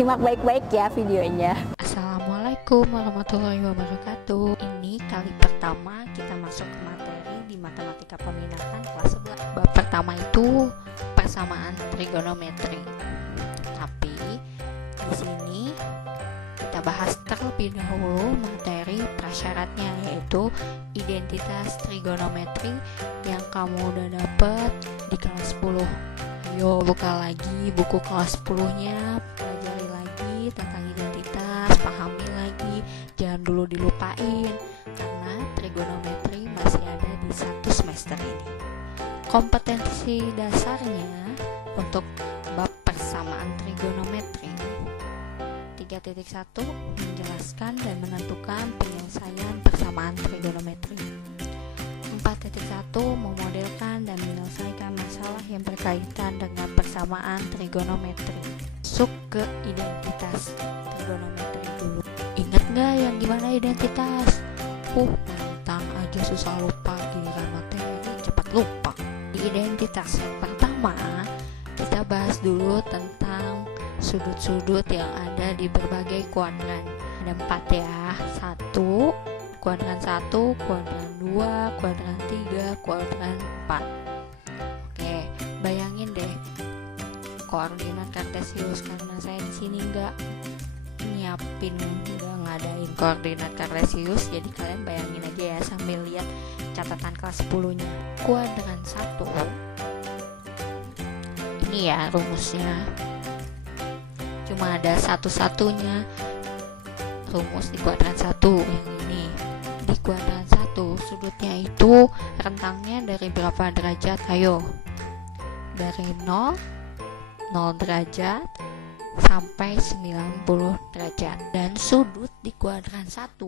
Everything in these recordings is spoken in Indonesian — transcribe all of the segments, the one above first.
Simak baik-baik ya videonya. Assalamualaikum warahmatullahi wabarakatuh. Ini kali pertama kita masuk ke materi di matematika peminatan kelas 11. Bab pertama itu persamaan trigonometri. Tapi di sini kita bahas terlebih dahulu materi prasyaratnya, yaitu identitas trigonometri yang kamu udah dapet di kelas 10. Ayo buka lagi buku kelas 10-nya, pelajari lagi tentang identitas, pahami lagi, jangan dulu dilupain karena trigonometri masih ada di satu semester ini. Kompetensi dasarnya untuk bab persamaan trigonometri 3.1 menjelaskan dan menentukan penyelesaian persamaan trigonometri. 4.1 memodelkan dan menyelesaikan masalah yang berkaitan dengan persamaan trigonometri. Masuk ke identitas trigonometri dulu. Ingat nggak yang gimana identitas? Tentang aja susah lupa, giliran materi cepat lupa. Di identitas yang pertama kita bahas dulu tentang sudut-sudut yang ada di berbagai kuadran. Ada 4 ya. 1, kuadran 1, kuadran 2, kuadran 3, kuadran 4. Oke, bayangin deh koordinat kartesius, karena saya di sini nggak ngadain koordinat kartesius, jadi kalian bayangin aja ya sambil lihat catatan kelas 10-nya. Kuadran 1 ini ya rumusnya, cuma ada satu-satunya rumus di kuadran 1 yang ini. Di kuadran 1 sudutnya itu rentangnya dari berapa derajat? Ayo, dari 0 derajat sampai 90 derajat. Dan sudut di kuadran 1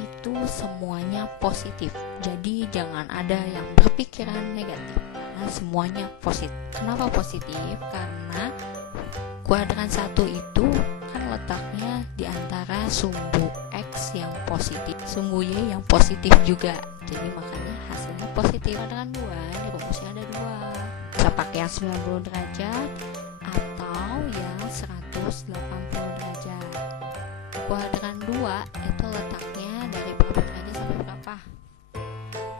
itu semuanya positif, jadi jangan ada yang berpikiran negatif karena semuanya positif. Kenapa positif? Karena kuadran 1 itu kan letaknya di antara sumbu X yang positif, sumbu Y yang positif juga, jadi makanya hasilnya positif. Kuadran 2 ini rumusnya ada 2, bisa pakai yang 90 derajat atau yang 180 derajat. Kuadran 2 itu letaknya dari berapa derajat sampai berapa?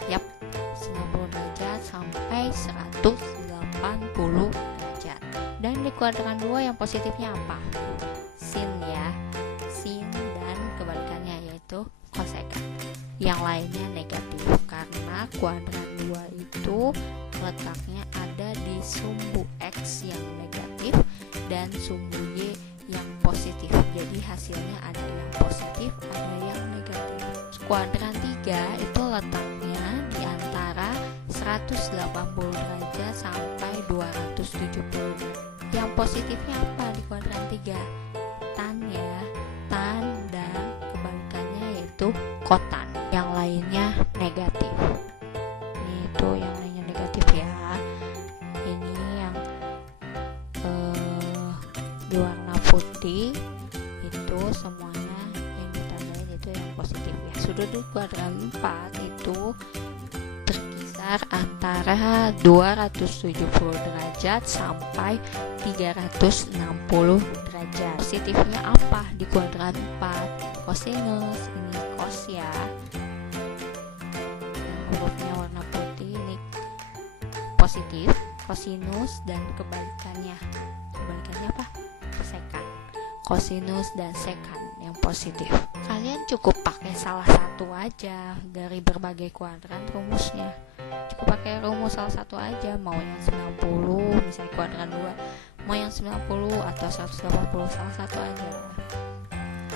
Yap, 90 derajat sampai 180 derajat. Dan di kuadran 2 yang positifnya apa? Sin ya, sin dan kebalikannya yaitu kosekan. Yang lainnya negatif karena kuadran 2 itu letaknya ada di sumbu X yang negatif dan sumbu Y yang positif. Jadi hasilnya ada yang positif, ada yang negatif. Kuadran 3 itu letaknya di antara 180 derajat sampai 270 derajat. Yang positifnya apa di kuadran 3? Tan ya, tan dan kebalikannya yaitu kotan. Yang lainnya negatif. Ini itu yang lainnya negatif ya. Ini yang warna putih itu semuanya yang ditandain itu yang positif ya. Sudut di kuadran 4 itu berkisar antara 270 derajat sampai 360 derajat. Positifnya apa di kuadran 4? Kosinus, ini cos ya. Hurufnya warna putih ini positif, kosinus dan kebalikannya. Kebalikannya apa? Sekan. Kosinus dan sekan yang positif. Kalian cukup pakai salah satu aja dari berbagai kuadran rumusnya. Cukup pakai rumus salah satu aja, mau yang 90 misalnya kuadran 2, mau yang 90 atau 180, salah satu aja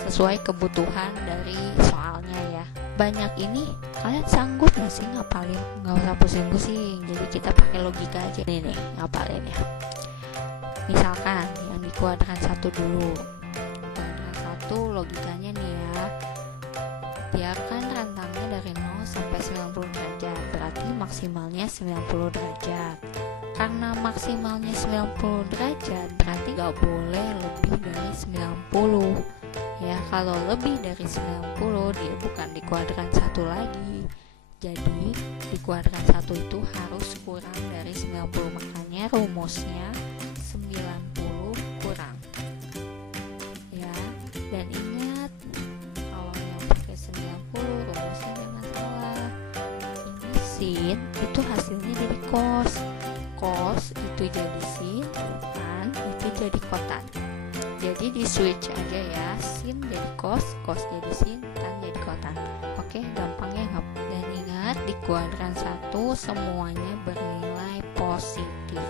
sesuai kebutuhan dari soalnya ya. Banyak ini kalian sanggup gak sih ngapalin? Gak usah pusing-pusing, jadi kita pakai logika aja. Ini nih ngapalin ya. Misalkan yang di kuadran 1 dulu. Kuadran 1 logikanya nih ya, dia kan rentangnya dari 0 sampai 90 derajat, berarti maksimalnya 90 derajat. Karena maksimalnya 90 derajat berarti gak boleh lebih dari 90 ya. Kalau lebih dari 90 dia bukan di kuadran 1 lagi, jadi di kuadran 1 itu harus kurang dari 90. Makanya rumusnya 90 kurang sin, tan itu jadi kotan. Jadi di switch aja ya, sin jadi kos, kos jadi sin, tan jadi kotan. Oke, gampangnya nggak? Dan ingat di kuadran 1 semuanya bernilai positif.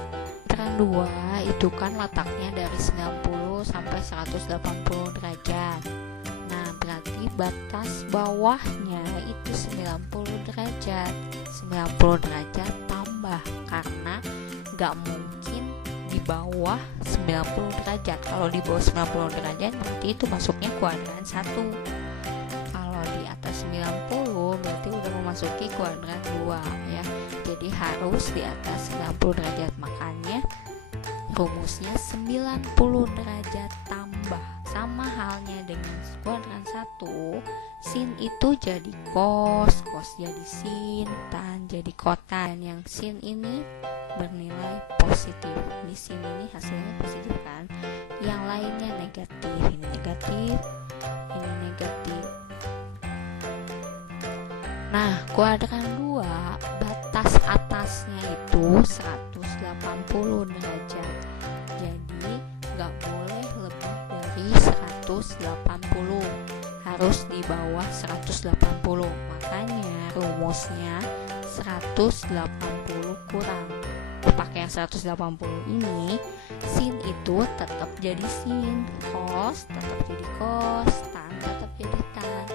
Kuadran 2 itu kan letaknya dari 90 sampai 180 derajat. Nah, berarti batas bawahnya itu 90 derajat. 90 derajat tambah, karena nggak mungkin di bawah 90 derajat. Kalau di bawah 90 derajat berarti itu masuknya kuadran 1. Kalau di atas 90 berarti udah memasuki kuadran 2 ya. Jadi harus di atas 90 derajat. Makanya rumusnya 90 derajat tambah. Sama halnya dengan kuadran 1, sin itu jadi kos, kos jadi sin, tan jadi kotan. Yang sin ini bernilai positif. Ini sin ini hasilnya positif kan? Yang lainnya negatif. Ini negatif, ini negatif. Nah, kuadran 2 batas atasnya itu 180 derajat. Jadi nggak boleh lebih dari 180, harus di bawah 180. Makanya rumusnya 180 kurang. Pakai yang 180 ini, sin itu tetap jadi sin, kos tetap jadi kos, tan tetap jadi tan.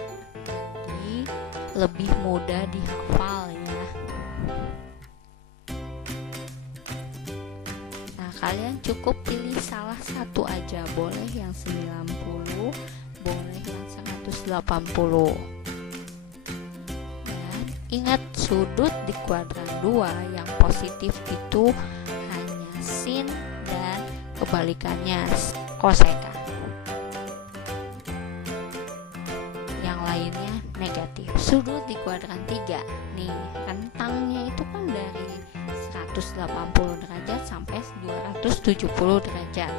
Jadi lebih mudah dihafal ya. Nah, kalian cukup pilih salah satu aja, boleh yang 90, boleh yang 180. Dan ingat, sudut di kuadran 2 yang positif itu hanya sin dan kebalikannya koseka. Yang lainnya negatif. Sudut di kuadran 3 nih, rentangnya itu kan dari 180 derajat sampai 270 derajat.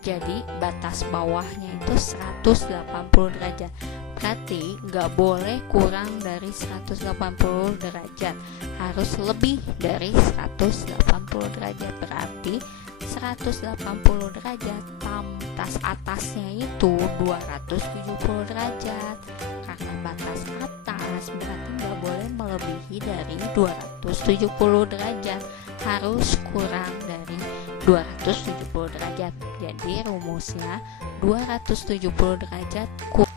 Jadi batas bawahnya itu 180 derajat. Berarti nggak boleh kurang dari 180 derajat, harus lebih dari 180 derajat. Berarti 180 derajat batas atasnya itu 270 derajat. Karena batas atas berarti nggak boleh melebihi dari 270 derajat, harus kurang dari 270 derajat. Jadi rumusnya 270 derajat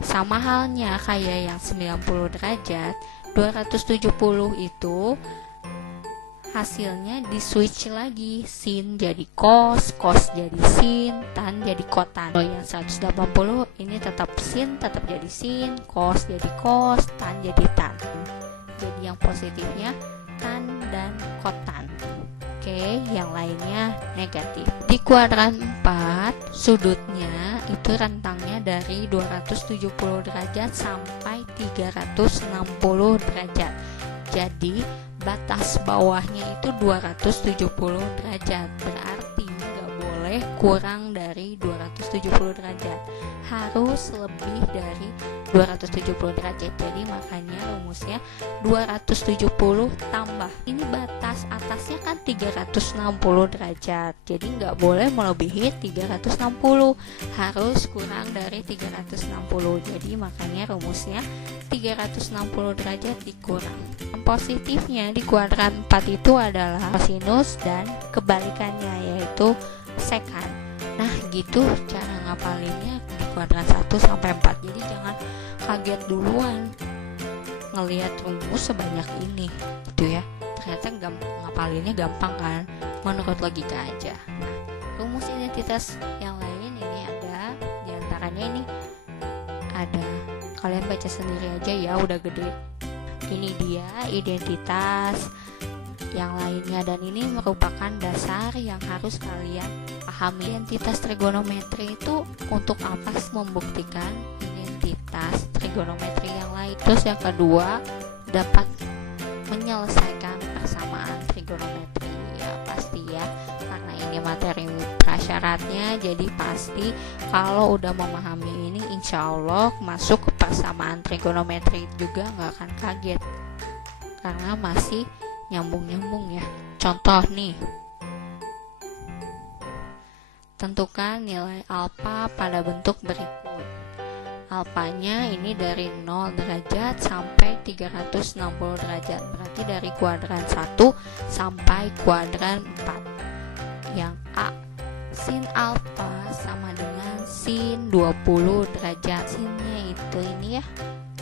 sama halnya kayak yang 90 derajat. 270 itu hasilnya di switch lagi, sin jadi kos, kos jadi sin, tan jadi kotan. Kalau yang 180 ini tetap sin tetap jadi sin, kos jadi kos, tan jadi tan. Jadi yang positifnya tan dan kotan. Oke, yang lainnya negatif. Di kuadran 4, sudutnya itu rentangnya dari 270 derajat sampai 360 derajat. Jadi batas bawahnya itu 270 derajat. Berarti nggak boleh kurang dari 270 derajat, harus lebih dari 270 derajat. Jadi makanya rumusnya 270 tambah. Ini batas atasnya kan 360 derajat. Jadi nggak boleh melebihi 360, harus kurang dari 360. Jadi makanya rumusnya 360 derajat dikurang. Positifnya di kuadran 4 itu adalah kosinus dan kebalikannya, yaitu sekan. Nah, gitu cara ngapalinnya di kuadran 1 sampai 4. Jadi jangan kaget duluan ngelihat rumus sebanyak ini gitu ya. Ternyata ngapalinnya gampang kan, menurut logika aja. Nah, rumus identitas yang lain ini ada, diantaranya ini ada, kalian baca sendiri aja ya, udah gede. Ini dia identitas yang lainnya, dan ini merupakan dasar yang harus kalian pahami. Identitas trigonometri itu untuk apa sih? Membuktikan identitas trigonometri yang lain. Terus yang kedua, dapat menyelesaikan persamaan trigonometri. Ya pasti ya, karena ini materi prasyaratnya, jadi pasti kalau udah memahami ini insya Allah masuk ke persamaan trigonometri juga nggak akan kaget, karena masih nyambung-nyambung ya. Contoh nih, Tentukan nilai alfa pada bentuk berikut. Alfanya ini dari 0 derajat sampai 360 derajat. Berarti dari kuadran 1 sampai kuadran 4. Yang A, sin alfa sama dengan sin 20 derajat. Sinnya itu ini ya,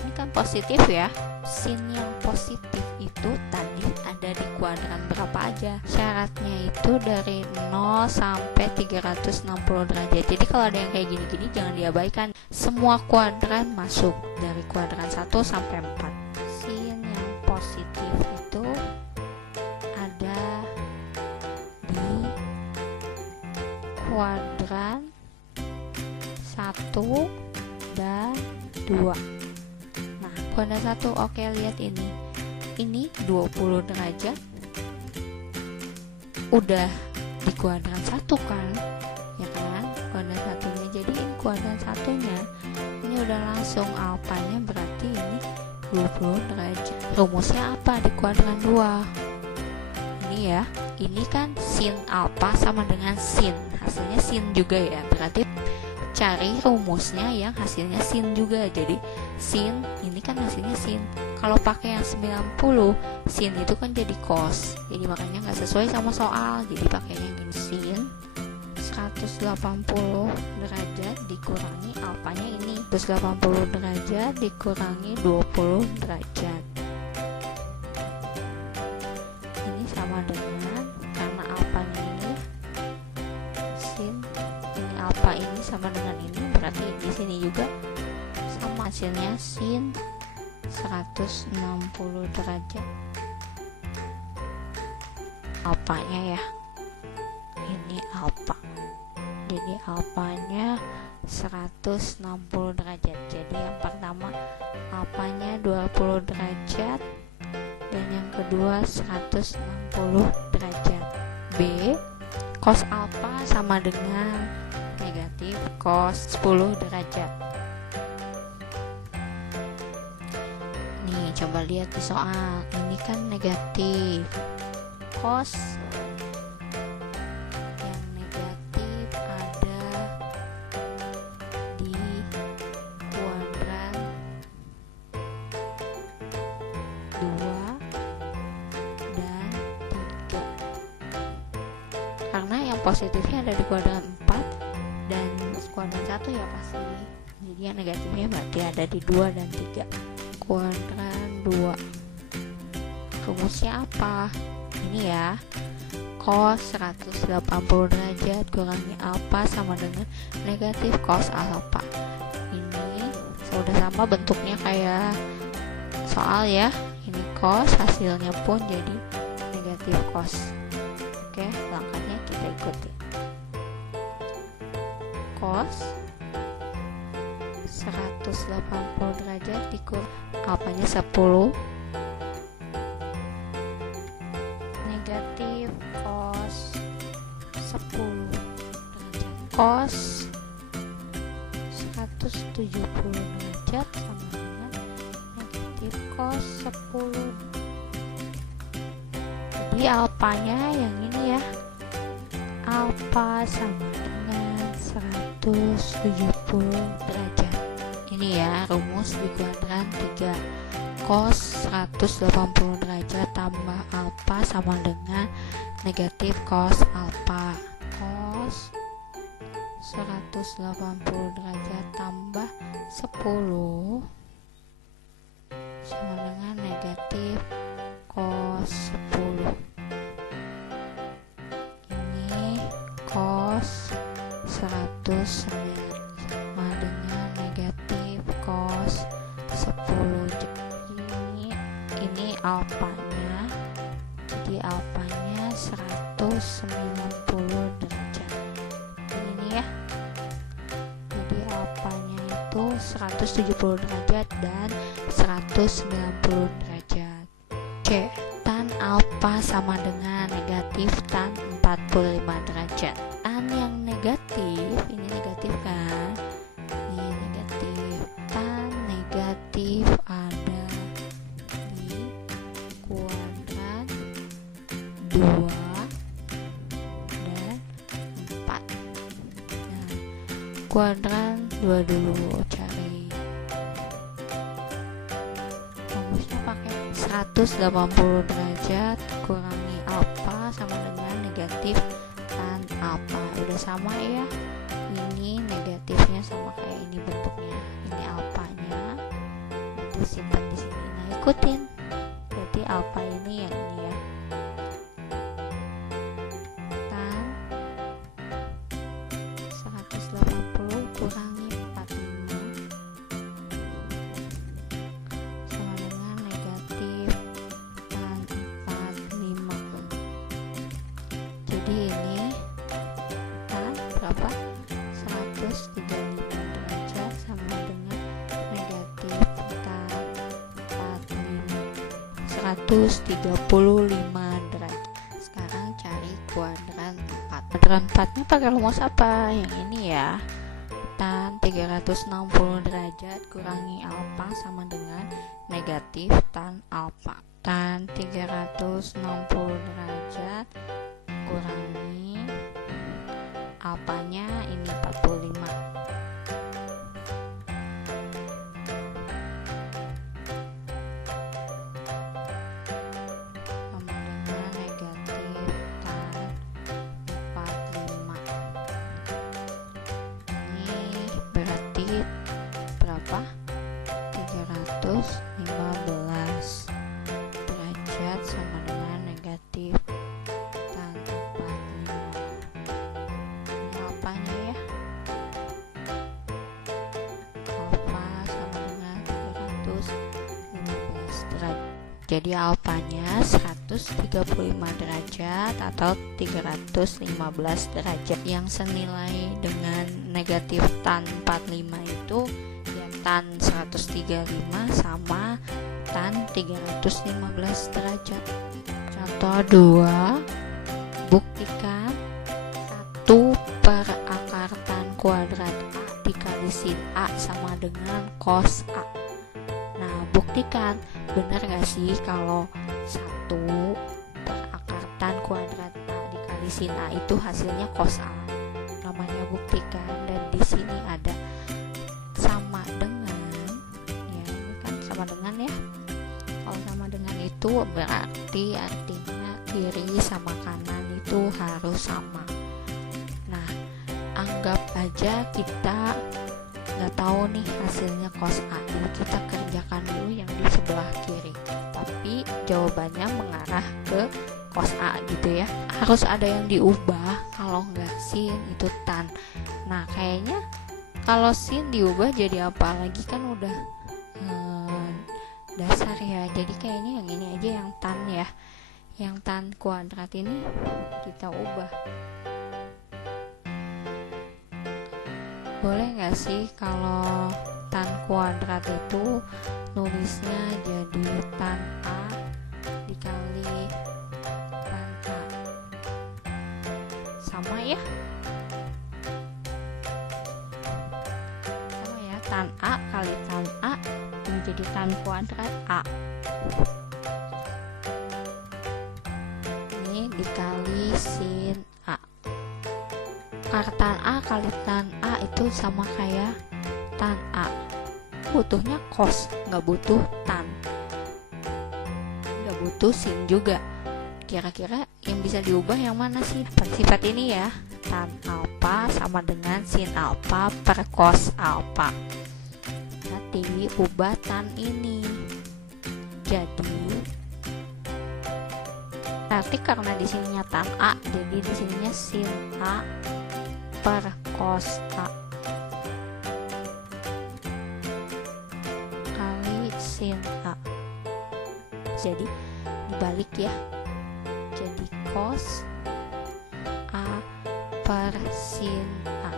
ini kan positif ya. Sin yang positif itu tadi ada di kuadran berapa aja? Syaratnya itu dari 0 sampai 360 derajat. Jadi kalau ada yang kayak gini-gini jangan diabaikan. Semua kuadran masuk dari kuadran 1 sampai 4. Sin yang positif itu ada di kuadran 1 dan 2. Nah, kuadran 1, oke, lihat ini 20 derajat udah di kuadran 1 kan, ya kan, kuadran satunya. Jadi ini kuadran satunya ini udah langsung alfanya, berarti ini 20 derajat. Rumusnya apa di kuadran 2? Ini ya, ini kan sin alfa sama dengan sin, hasilnya sin juga ya, berarti cari rumusnya yang hasilnya sin juga. Jadi sin ini kan hasilnya sin, kalau pakai yang 90 sin itu kan jadi cos, jadi makanya nggak sesuai sama soal. Jadi pakainya gini, sin 180 derajat dikurangi alfanya ini 180 derajat dikurangi 20 derajat. Ini sama dengan, karena alfanya ini sin, ini alfa ini sama dengan ini, berarti di sini juga sama, hasilnya sin 160 derajat alfanya ya. Ini alfa, jadi alfanya 160 derajat. Jadi yang pertama alfanya 20 derajat dan yang kedua 160 derajat. B, cos alfa sama dengan negatif cos 10 derajat. Nih, coba lihat di soal. Ini kan negatif. Cos yang negatif ada di kuadran 2 dan 3. Karena yang positifnya ada di kuadran 4 dan kuadran 1 ya pasti. Jadi yang negatifnya berarti ada di 2 dan 3. Kuadran 2. Rumusnya apa? Ini ya, cos 180 derajat kurangi alfa sama dengan negatif cos alfa. Ini sudah sama bentuknya kayak soal ya. Ini cos, hasilnya pun jadi negatif cos. Oke, langkahnya kita ikuti. Cos 180 derajat dikurangi alfanya 10 negatif cos 10 derajat. Cos 170 derajat sama dengan negatif cos 10. Jadi alfanya yang ini ya, alfa sama dengan 170 derajat. Ini ya rumus di kuadran 3. Cos 180 derajat tambah alfa sama dengan negatif cos alfa. Cos 180 derajat tambah 10 sama dengan negatif cos 10. Ini cos 109 sama dengan negatif cos 10. Ini alfanya, jadi alfanya 190 derajat. Ini ya, jadi alfanya itu 170 derajat dan 190 derajat. C, tan alfa sama dengan negatif tan 45 derajat. Tan yang negatif, ini negatif kan, ini negatif. Tan negatif ada di kuadran 2 dan 4. kuadran 2 dulu, cari rumusnya pakai 180 derajat kurangi alfa sama dengan negatif tan alfa. Udah sama ya, ini negatifnya sama kayak ini bentuknya, ini alfanya itu simpan di sini. Nah ikutin, berarti alfa ini yang ini ya, tan 180 kurangi 45 sama dengan negatif tan 45. Jadi ini tan berapa, 135 derajat sama dengan negatif tan 45, 135 derajat. Sekarang cari kuadran 4. Kuadran 4 nya pakai rumus apa? Yang ini ya, tan 360 derajat kurangi alfa sama dengan negatif tan alfa. Tan 360 derajat kurangi alfanya ini 45 sama dengan negatif tan 45. Ini berarti berapa? 315 derajat sama dengan negatif tan 45. Ini alfanya ya, alfa sama dengan 315 derajat. Jadi alfanya 135 derajat atau 315 derajat, yang senilai dengan negatif tan 45 itu ya tan 135 sama tan 315 derajat. Contoh 2, buktikan 1 per akar tan kuadrat A dikali sin A sama dengan cos A. Nah buktikan, benar gak sih kalau 1 per akar tan kuadrat A dikali sin A itu hasilnya cos A? Namanya buktikan. Dan di sini ada sama dengan, ya ini kan sama dengan ya. Kalau sama dengan itu berarti artinya kiri sama kanan itu harus sama. Nah anggap aja kita nggak tahu nih hasilnya cos A, jadi kita kerjakan dulu yang di sebelah kiri, tapi jawabannya mengarah ke cos A gitu ya. Harus ada yang diubah, kalau nggak sin itu tan. Nah kayaknya kalau sin diubah jadi apa lagi, kan udah dasar ya. Jadi kayaknya yang ini aja yang tan ya, yang tan kuadrat ini kita ubah. Boleh nggak sih kalau tan kuadrat itu nulisnya jadi tan A dikali tan A, sama ya, sama ya, tan A kali tan A menjadi tan kuadrat A, ini dikali sin A. Akar tan A kali tan A itu sama kayak tan A, butuhnya cos, nggak butuh tan, nggak butuh sin juga. Kira-kira yang bisa diubah yang mana sih? Sifat ini ya, tan alfa sama dengan sin alfa per cos alfa. Nanti ubah tan ini jadi, berarti karena di sininya tan A, jadi di sininya sin A per cos A kali sin A. Jadi dibalik ya, jadi cos A per sin A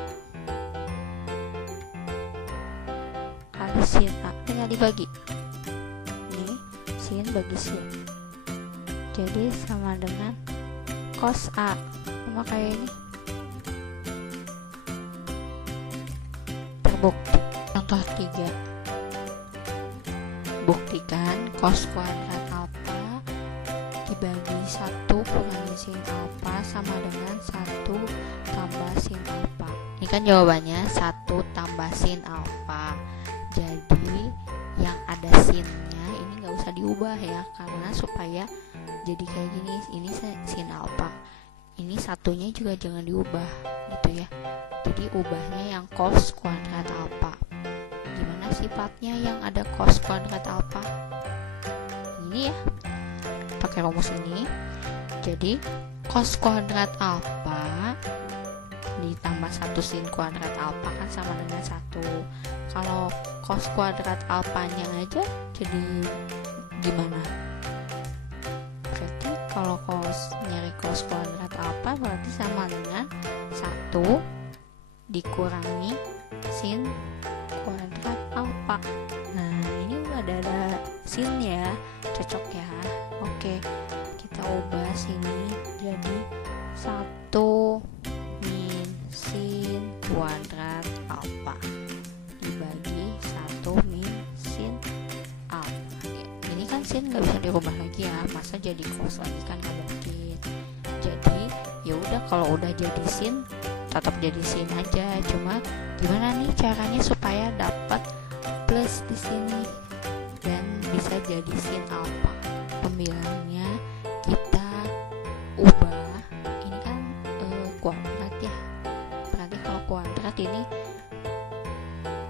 kali sin A, tinggal dibagi, ini sin bagi sin, jadi sama dengan cos A, sama kayak ini. Terbukti. Contoh 3, buktikan cos kuadrat alfa dibagi 1 kurangi sin alfa sama dengan 1 tambah sin alfa. Ini kan jawabannya 1 tambah sin alfa. Jadi yang ada sinnya ini nggak usah diubah ya, karena supaya jadi kayak gini. Ini sin alfa, ini satunya juga jangan diubah gitu ya. Jadi ubahnya yang cos kuadrat alfa. Gimana sifatnya yang ada cos kuadrat alfa? Ini ya, pakai rumus ini. Jadi cos kuadrat alfa ditambah 1 sin kuadrat alfa kan sama dengan 1. Kalau cos kuadrat alfanya aja jadi gimana? Berarti kalau nyari cos kuadrat alfa berarti sama dengan 1 dikurangi sin kuadrat alfa. Nah, ini udah ada sin ya, cocok ya. Oke, kita ubah sini jadi 1 min sin kuadrat alfa dibagi 1 min sin alfa. Ini kan sin nggak bisa dirubah lagi ya, masa jadi cos lagi kan nggak mungkin. Jadi ya udah, kalau udah jadi sin tetap jadi sin aja. Cuma gimana nih caranya supaya dapat plus di sini dan bisa jadi sin alfa? Pembilangannya kita ubah. Ini kan kuadrat ya, berarti kalau kuadrat ini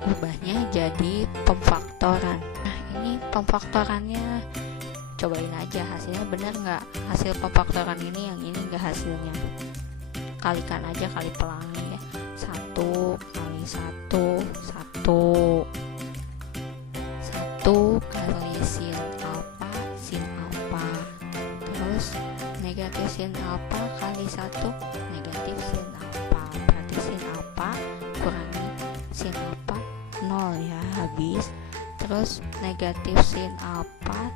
ubahnya jadi pemfaktoran. Nah, ini pemfaktorannya cobain aja hasilnya benar nggak. Hasil pemfaktoran ini yang ini nggak hasilnya, kalikan aja, kali pelangi ya. 1 kali 1 kali sin alfa, terus negatif sin alfa kali 1 negatif sin alfa, berarti sin alfa kurangi sin alfa 0 ya, habis. Terus negatif sin alfa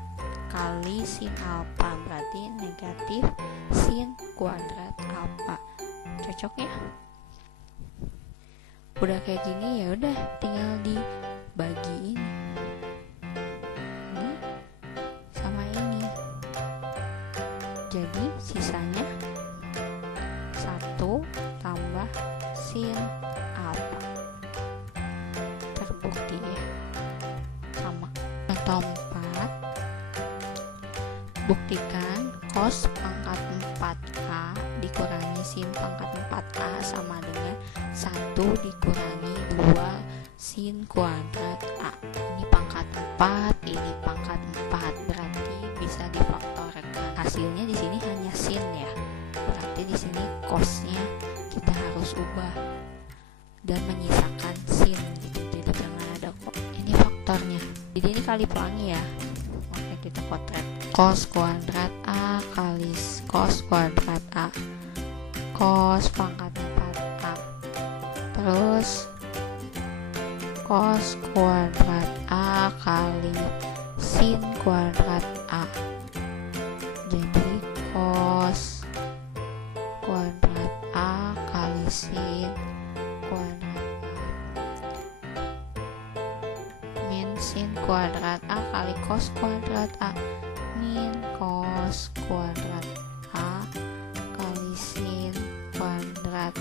kali sin alfa berarti negatif sin kuadrat alfa. Cocok ya? Udah kayak gini ya udah tinggal dibagiin ini sama ini. Jadi sisanya 1 tambah sin alfa. Terbukti ya, sama. Contoh 4, buktikan cos pangkat 4a dikurangi sin pangkat 4a sama dengan 1 dikurangi 2 sin kuadrat a. Ini pangkat 4, ini pangkat 4, berarti bisa difaktorkan. Hasilnya di sini hanya sin ya, berarti di sini cosnya kita harus ubah dan menyisakan sin gitu. Jadi jangan ada kok. Ini faktornya. Jadi ini kali pelangi ya. Oke, kita potret. Cos kuadrat a kali cos kuadrat a, cos pangkat 4a, terus cos kuadrat a kali sin kuadrat a. Jadi cos kuadrat a kali sin kuadrat a min sin kuadrat a kali cos kuadrat a min cos kuadrat a kali sin kuadrat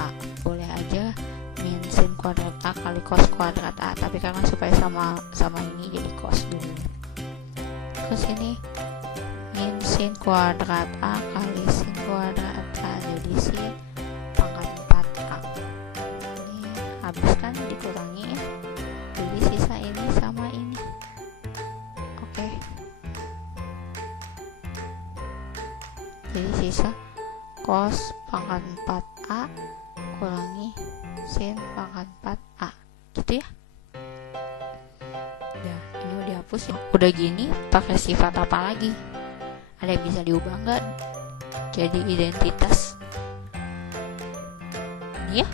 a. Boleh aja min sin kuadrat a kali cos kuadrat a, tapi karena supaya sama ini jadi cos dulu. Terus ini min sin kuadrat a kali sin kuadrat a, jadi sin pangkat 4a. Ini habis kan dikurangi ya, jadi sisa ini sama ini. Oke, jadi sisa cos pangkat 4a kurangi sin pangkat 4a gitu ya. Udah, ini udah dihapus ya. Udah gini pakai sifat apa lagi? Ada yang bisa diubah nggak jadi identitas? Ini ya,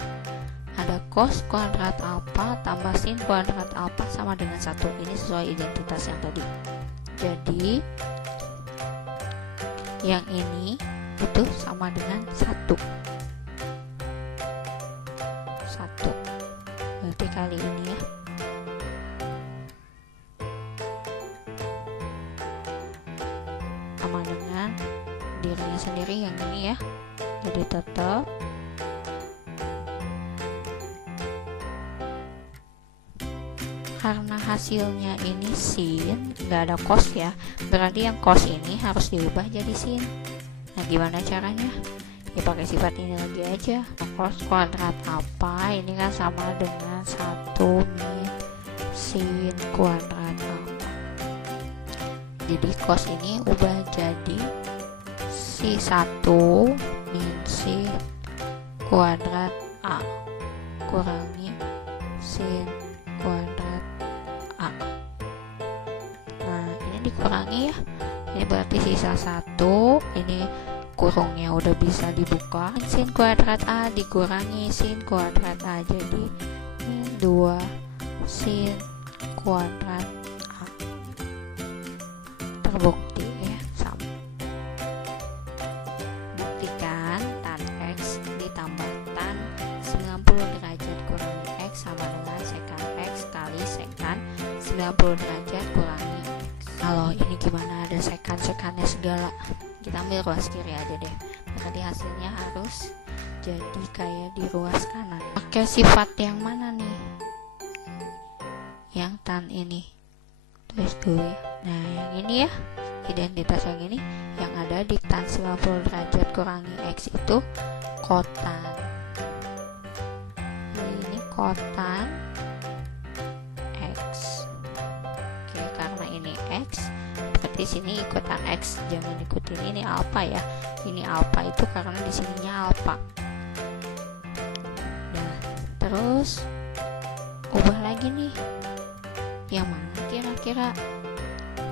ada cos kuadrat alfa tambah sin kuadrat alfa sama dengan 1. Ini sesuai identitas yang tadi. Jadi yang ini itu sama dengan 1. Berarti kali ini ya. Sama dengan dirinya sendiri yang ini ya. Jadi tetap karena hasilnya ini sin, nggak ada cos ya, berarti yang cos ini harus diubah jadi sin. Nah gimana caranya? Ya pakai sifat ini lagi aja. Cos kuadrat apa ini kan sama dengan 1 min sin kuadrat apa. Jadi cos ini ubah jadi si 1 min sin kuadrat a kurangi sin kuadrat a. Nah ini dikurangi ya, ini berarti sisa 1, ini kurungnya udah bisa dibuka, sin kuadrat a dikurangi sin kuadrat a jadi min 2 sin kuadrat a. Terbukti ya, sama. Buktikan tan x ditambah tan 90 derajat kurangi x sama dengan sekan x kali sekan 90 derajat kurangi x. Kalau ini gimana ada sekan-sekannya segala? Kita ambil ruas kiri aja deh, berarti hasilnya harus jadi kayak di ruas kanan. Pakai sifat yang mana nih? Yang tan ini, tulis dulu ya. Nah yang ini ya, identitas yang ini yang ada di tan 90 derajat kurangi x itu kotan. Ini kotan x. Oke, karena ini x berarti sini ikutan x, jangan ikutin ini alpha ya. Ini alpha itu karena di sininya alpha. Nah terus ubah lagi nih, yang mana kira-kira?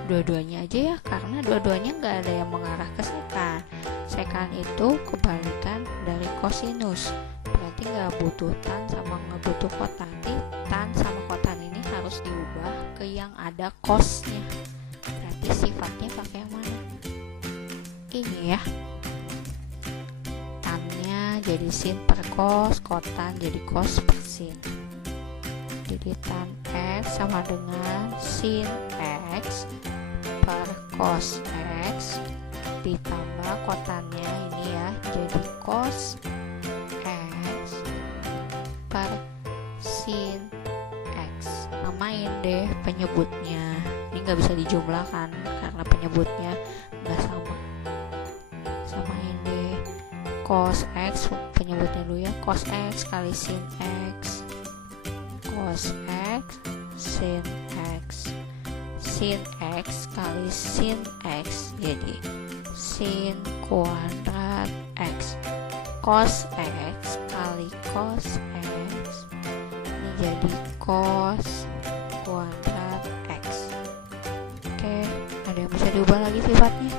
Dua-duanya aja ya, karena dua-duanya nggak ada yang mengarah ke sekan. Sekan itu kebalikan dari kosinus, berarti nggak butuh tan sama nggak butuh kotan. Nanti tan sama kotan ini harus diubah ke yang ada cosnya. Berarti sifatnya pakai yang mana? Ini ya, tannya jadi sin per cos, kotan jadi cos per sin. Jadi tan x sama dengan sin x per cos x ditambah kotannya ini ya, jadi cos x per sin x. Namain deh penyebutnya, ini nggak bisa dijumlahkan karena penyebutnya nggak sama. Samain deh cos x, penyebutnya dulu ya, cos x kali sin x, cos x sin x, sin x kali sin x jadi sin kuadrat x, cos x kali cos x ini jadi cos kuadrat x. Oke, ada yang bisa diubah lagi sifatnya?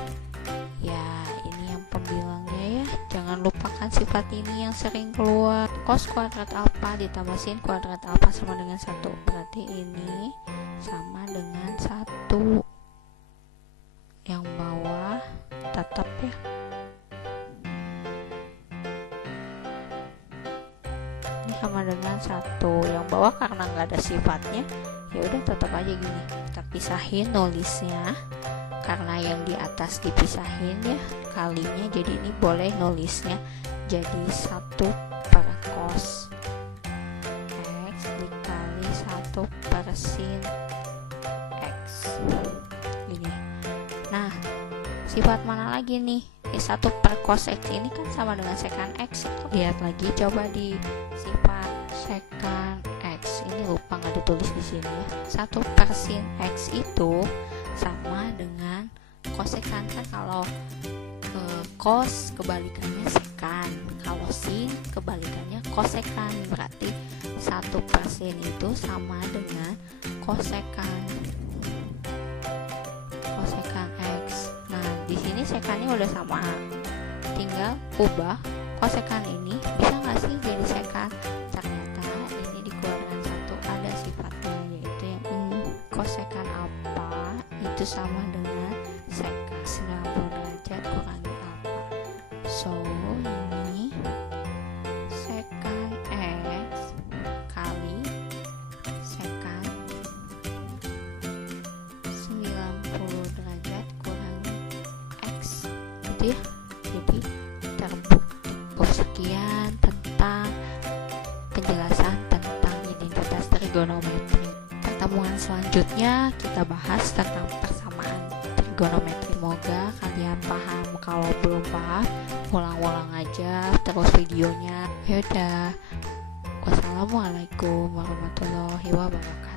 Ya ini yang pembilangnya ya, jangan lupakan sifat ini yang sering keluar. Cos kuadrat alpha ditambah sin kuadrat alpha sama dengan 1, berarti ini sama dengan 1. Yang bawah tetap ya, ini sama dengan 1. Yang bawah karena nggak ada sifatnya ya udah tetap aja gini. Kita pisahin nulisnya, karena yang di atas dipisahin ya kalinya, jadi ini boleh nulisnya jadi 1 per cos x dikali 1 per sin x gini. Nah sifat mana lagi nih? 1 per cos x ini kan sama dengan sekan x. Lihat lagi coba di sifat sekan x, ini lupa nggak ditulis di sini ya. 1 per sin x itu sama dengan kosekan kan, kalau cos kebalikannya sekan, kalau sin kebalikannya kosekan, berarti 1 per sin itu sama dengan kosekan x. Nah di sini sekannya udah sama, tinggal ubah kosekan ini bisa nggak sih jadi sekan. Ternyata ini di kuadran 1 ada sifatnya, yaitu yang ini kosekan alpha itu sama dengan sekan 90 derajat kurangi alpha. So ini sekan x kali sekan 90 derajat kurangi x gitu ya. Jadi terbukti. Sekian tentang penjelasan tentang identitas trigonometri. Pertemuan pertemuan selanjutnya kita bahas tentang persamaan trigonometri. Semoga kalian paham. Kalau belum paham, ulang-ulang aja terus videonya. Yaudah, wassalamualaikum warahmatullahi wabarakatuh.